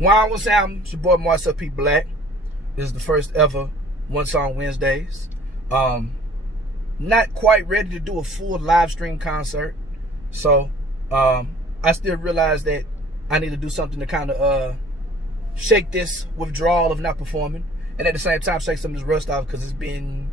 What's happening? It's your boy Marcel P. Black. This is the first ever One Song Wednesdays. Not quite ready to do a full live stream concert. So I still realize that I need to do something to kind of shake this withdrawal of not performing. And at the same time shake some of this rust off, because it's been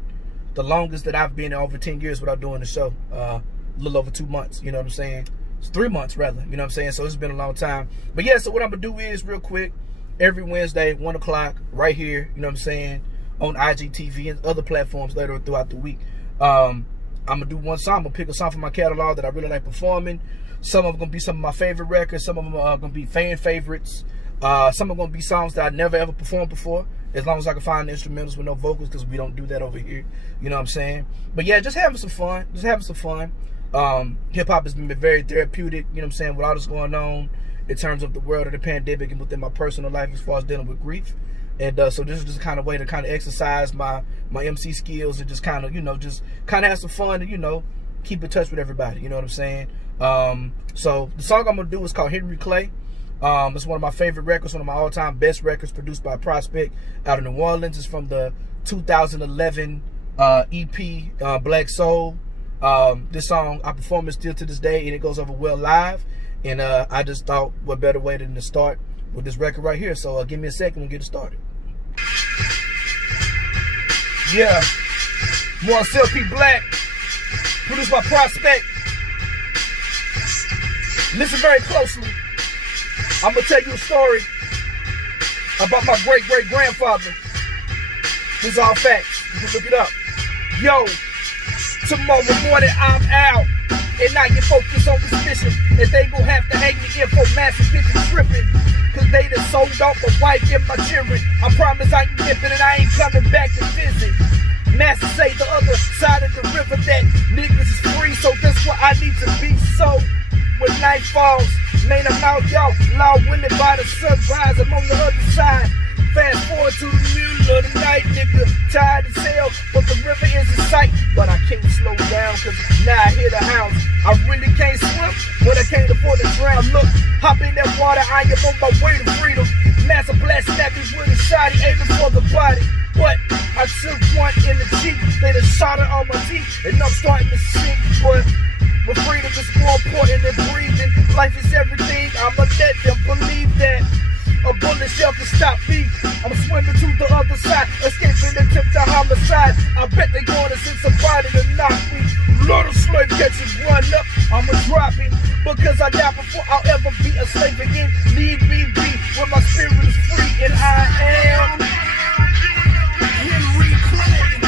the longest that I've been in over 10 years without doing the show. A little over 2 months, you know what I'm saying? It's 3 months rather, you know what I'm saying? So it's been a long time. But yeah, so what I'm gonna do is real quick, every Wednesday, 1 o'clock, right here, you know what I'm saying, on IGTV and other platforms later throughout the week. I'm gonna do one song. I'm gonna pick a song from my catalog that I really like performing. Some of them gonna be some of my favorite records, some of them are gonna be fan favorites. Some are gonna be songs that I never ever performed before, as long as I can find the instrumentals with no vocals, because we don't do that over here, you know what I'm saying? But yeah, just having some fun, hip-hop has been very therapeutic, you know what I'm saying, with all this going on in terms of the world of the pandemic and within my personal life as far as dealing with grief. And so this is just a kind of way to kind of exercise my MC skills and just kind of, you know, just kind of have some fun and, you know, keep in touch with everybody, you know what I'm saying? So the song I'm gonna do is called Henry Clay. It's one of my favorite records, one of my all-time best records, produced by Prospect out of New Orleans. It's from the 2011 EP Black Soul. This song I perform it still to this day, and it goes over well live. And I just thought what better way than to start with this record right here. So give me a second, we'll get it started. Yeah, Marcel P. Black, produced by Prospect. Listen very closely. I'm gonna tell you a story about my great-great-grandfather. This is all facts. You can look it up. Yo, tomorrow morning I'm out, and I get focused on this mission. And they gon' have to hang me in for massive bitches tripping, cause they done sold off my wife and my children. I promise I ain't dipping and I ain't coming back to visit. Master say the other side of the river that niggas is free, so that's what I need to be. So when night falls, man, I'm out, y'all. Law willing by the sunrise, I'm on the other side. Fast forward to the middle of the night, nigga. Tired as hell, but the river is in sight. But I can't slow down, cause now I hear the hounds. I really can't swim, but I can't afford to drown. Look, hop in that water, I am on my way to freedom. Massive blast snapping with a shotty, aiming for the body. But I took one in the cheek, then a shot it on my teeth, and I'm starting to sink. But freedom is more important than breathing. Life is everything, I'ma let them believe that. A bullet shell can stop me. I'm swimming to the other side, escaping attempt to homicide. I bet they gonna send somebody to knock me. Little slave catches run up, I'ma drop him, because I die before I'll ever be a slave again. Leave me be, when my spirit is free, and I am Henry Clay.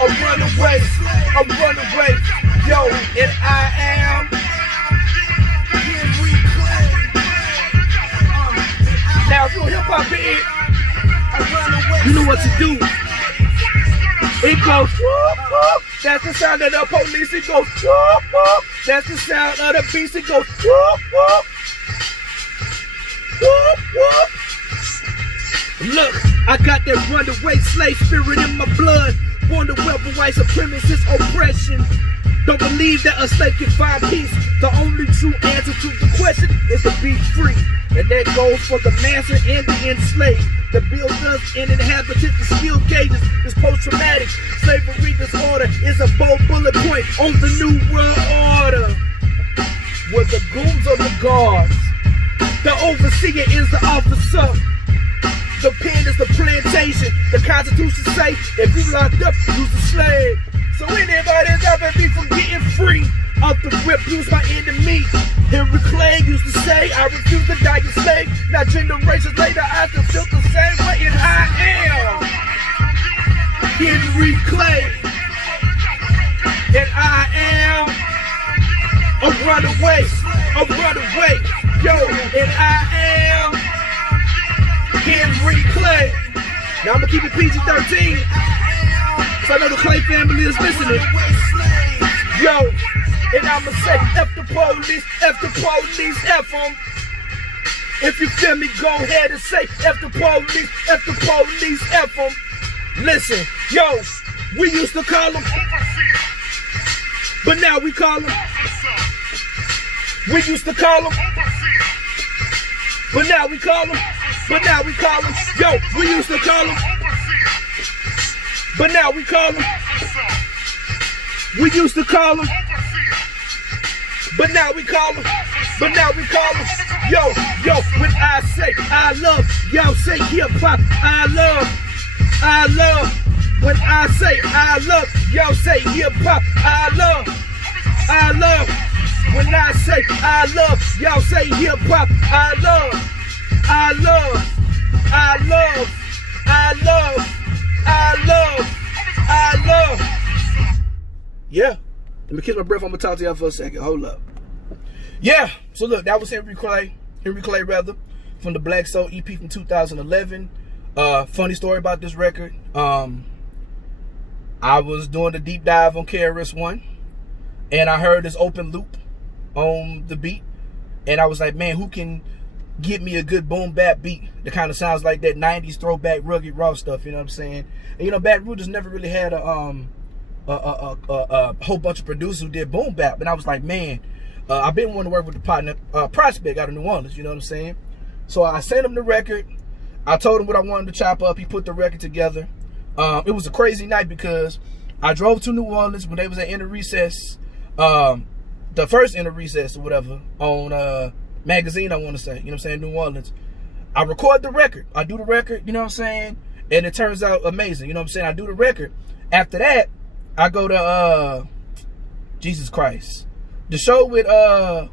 A runaway, yo, and I am Henry Clay. Now if you're a hip-hop head, you know what to do. It goes whoop, whoop. That's the sound of the police. It goes whoop, whoop. That's the sound of the beast. It goes whoop, whoop. Whoop, whoop. Look, I got that runaway slave spirit in my blood. Born to weapon white supremacist oppression. Don't believe that a slave can find peace. The only true answer to the question is to be free. And that goes for the master and the enslaved, the builders and inhabitants, the skill gauges. This post-traumatic slavery disorder is a bold bullet point on the new world order, where the goons are the guards, the overseer is the officer, the pen is the plantation. The Constitution say if you locked up, you's a slave. So anybody's stopping me from getting free off the grip, use my enemy. Henry Clay used to say, I refuse to die a slave. Now generations later, I still feel the same way, and I am Henry Clay. And I am a runaway, yo, and I am Henry Clay. Now I'm gonna keep it PG-13, so I know the Clay family is listening. Yo, and I'ma say F the police, F them. If you feel me, go ahead and say F the police, F them. Listen, yo, we used to call them, but now we call them We used to call him, but now we call him. But now we call him. Yo, we used to call him, but now we call him. We used to call him, but now we call him. But now we call him. Yo, when I say I love, y'all say hip hop. I love. When I say I love, y'all say hip hop. I love. When I say I love, y'all say hip hop. I love. Yeah. Let me catch my breath. I'm gonna talk to y'all for a second. Hold up. Yeah. So look, that was Henry Clay rather, from the Black Soul EP from 2011. Funny story about this record. I was doing the deep dive on KRS-One, and I heard this open loop on the beat, and I was like, man, who can get me a good boom bap beat that kind of sounds like that 90s throwback rugged raw stuff, you know what I'm saying? And, you know, Baton Rouge just never really had a whole bunch of producers who did boom bap, and I was like, man, I've been wanting to work with the partner Prospect out of New Orleans, you know what I'm saying? So I sent him the record. I told him what I wanted to chop up. He put the record together. It was a crazy night because I drove to New Orleans when they was at Inner Recess, the first Inner Recess or whatever, on Magazine, I want to say, you know what I'm saying, New Orleans. I record the record. I do the record, you know what I'm saying? And it turns out amazing, you know what I'm saying? I do the record. After that, I go to, Jesus Christ, the show with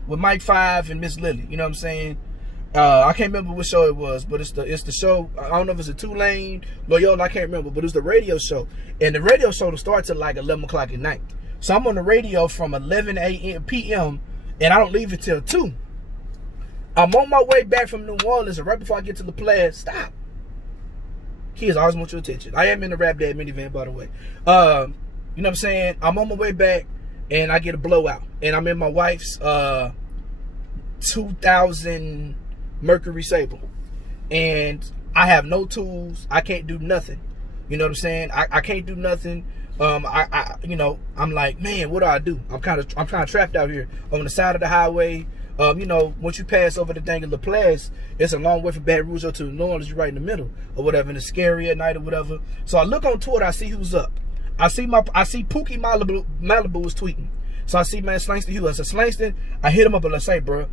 Mike 5 and Miss Lily, you know what I'm saying? I can't remember what show it was, but it's the show. I don't know if it's a Tulane, Loyola, I can't remember, but it was the radio show. And the radio show starts at like 11 o'clock at night. So I'm on the radio from 11 p.m. and I don't leave until 2. I'm on my way back from New Orleans, and right before I get to the place, stop. Kids always want your attention. I am in the Rap Dad minivan, by the way. You know what I'm saying? I'm on my way back, and I get a blowout. And I'm in my wife's 2000 Mercury Sable. And I have no tools. I can't do nothing. You know what I'm saying? I can't do nothing. You know, I'm like, man, what do I do? I'm kind of trapped out here on the side of the highway. You know, once you pass over the thing in La Place, it's a long way from Baton Rouge to New Orleans. You're right in the middle or whatever, and it's scary at night or whatever. So I look on Twitter, I see who's up. I see Pookie Malibu was tweeting. So I see man Slangston Hughes. I said, Slangston, I hit him up and I say, bro,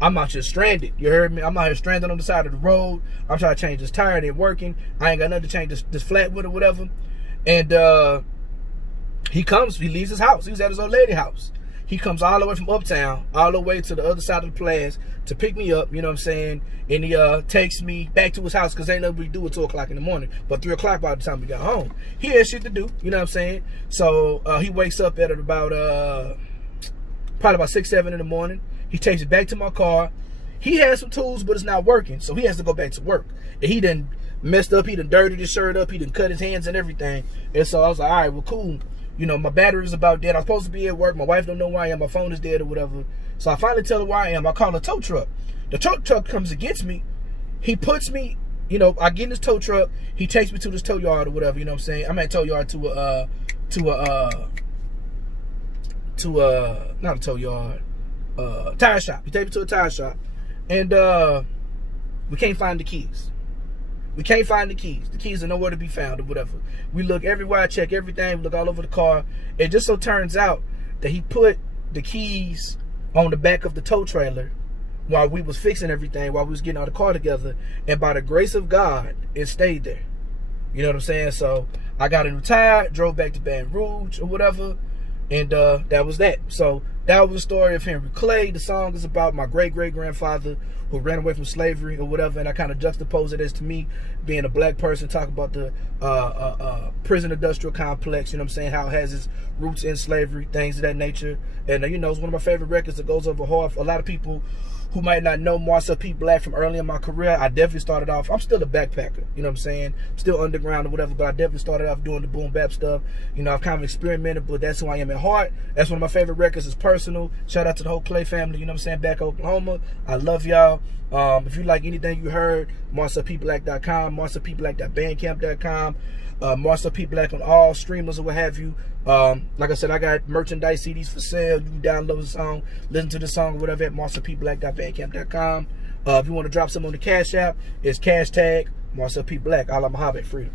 I'm out here stranded. You heard me? I'm out here stranded on the side of the road. I'm trying to change this tire. It ain't working. I ain't got nothing to change this flat with or whatever. And he leaves his house. He was at his old lady house. He comes all the way from uptown, all the way to the other side of the place to pick me up, you know what I'm saying? And he takes me back to his house because ain't nothing we do at 2 o'clock in the morning. But 3 o'clock by the time we got home. He had shit to do, you know what I'm saying? So he wakes up at about, probably about 6, 7 in the morning. He takes it back to my car. He has some tools, but it's not working. So he has to go back to work. And he done messed up. He done dirtied his shirt up. He done cut his hands and everything. And so I was like, all right, well, cool. You know, my battery is about dead. I'm supposed to be at work. My wife don't know where I am. My phone is dead or whatever. So I finally tell her where I am. I call a tow truck. The tow truck comes and gets me. He puts me, you know, I get in his tow truck. He takes me to this tow yard or whatever, you know what I'm saying? I'm at tow yard not a tow yard, tire shop. He takes me to a tire shop. And we can't find the keys. We can't find the keys. The keys are nowhere to be found or whatever. We look everywhere, I check everything, we look all over the car. It just so turns out that he put the keys on the back of the tow trailer while we was fixing everything, while we was getting all the car together. And by the grace of God, it stayed there. You know what I'm saying? So I got a new tire, drove back to Baton Rouge or whatever, and that was that. So that was the story of Henry Clay. The song is about my great-great-grandfather who ran away from slavery or whatever, and I kind of juxtapose it as to me being a black person, talk about the prison industrial complex, you know what I'm saying, how it has its roots in slavery, things of that nature. And, you know, it's one of my favorite records that goes over hard. A lot of people who might not know Marcel P. Black from early in my career, I definitely started off, I'm still a backpacker, you know what I'm saying? Still underground or whatever, but I definitely started off doing the boom bap stuff. You know, I've kind of experimented, but that's who I am at heart. That's one of my favorite records. It's personal. Shout out to the whole Clay family, you know what I'm saying, back in Oklahoma. I love y'all. If you like anything you heard, MarcelPBlack.com, MarcelPBlack.bandcamp.com, Marcel P. Black on all streamers or what have you. Like I said, I got merchandise CDs for sale. You can download the song, listen to the song, whatever at marcelpblack.bandcamp.com. If you want to drop something on the Cash App, it's #MarcelPBlack. Allah Muhammad, freedom.